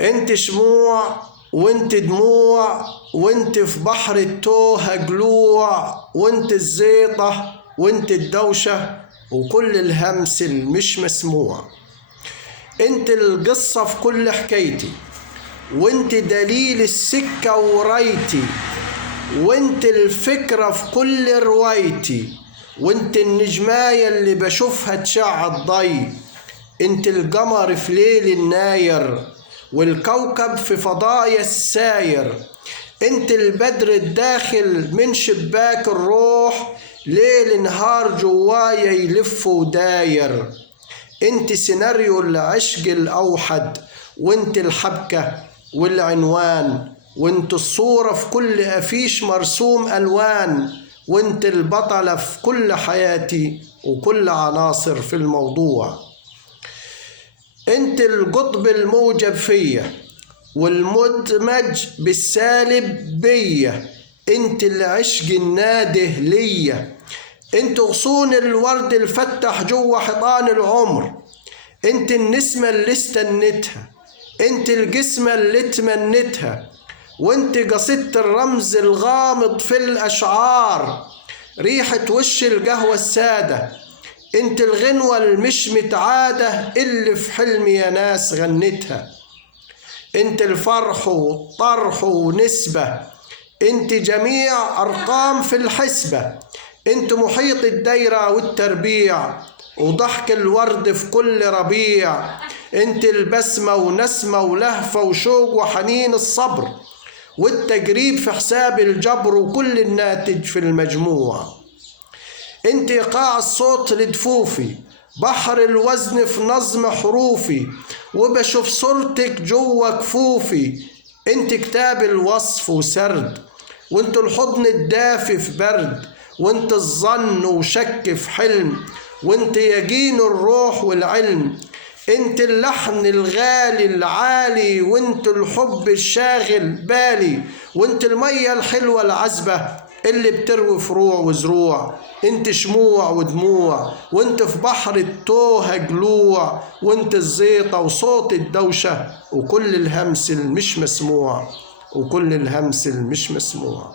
انت شموع وانت دموع، وانت في بحر التوه جلوع، وانت الزيطة وانت الدوشة وكل الهمس المش مسموع. انت القصة في كل حكايتي، وانت دليل السكة ورايتي، وانت الفكرة في كل روايتي، وانت النجماية اللي بشوفها تشع الضي، انت القمر في ليل الناير، والكوكب في فضايا الساير، انت البدر الداخل من شباك الروح، ليل نهار جوايا يلف وداير، انت سيناريو العشق الأوحد، وانت الحبكة والعنوان، وانت الصورة في كل أفيش مرسوم ألوان، وانت البطلة في كل حياتي وكل عناصر في الموضوع. انت القطب الموجب فيا والمدمج بالسالب بيا، انت العشق الناده ليا، انت غصون الورد الفتح جوا حيطان العمر، انت النسمة اللي استنتها، انت الجسمة اللي تمنتها، وانت قصيدة الرمز الغامض في الأشعار، ريحة وش القهوة السادة، انت الغنوة المش متعادة اللي في حلمي يا ناس غنتها، انت الفرح والطرح ونسبة، انت جميع أرقام في الحسبة، انت محيط الدايرة والتربيع، وضحك الورد في كل ربيع، انت البسمة ونسمة ولهفة وشوق وحنين الصبر، والتجريب في حساب الجبر وكل الناتج في المجموع. انت ايقاع الصوت لدفوفي، بحر الوزن في نظم حروفي، وبشوف صورتك جوا كفوفي، انت كتاب الوصف وسرد، وانت الحضن الدافي في برد، وانت الظن وشك في حلم، وانت يقين الروح والعلم، انت اللحن الغالي العالي، وانت الحب الشاغل بالي، وانت المية الحلوة العذبة اللي بتروي فروع وزروع، انت شموع ودموع، وانت في بحر التوه جلوع، وانت الزيطة وصوت الدوشة وكل الهمس المش مسموع، وكل الهمس المش مسموع.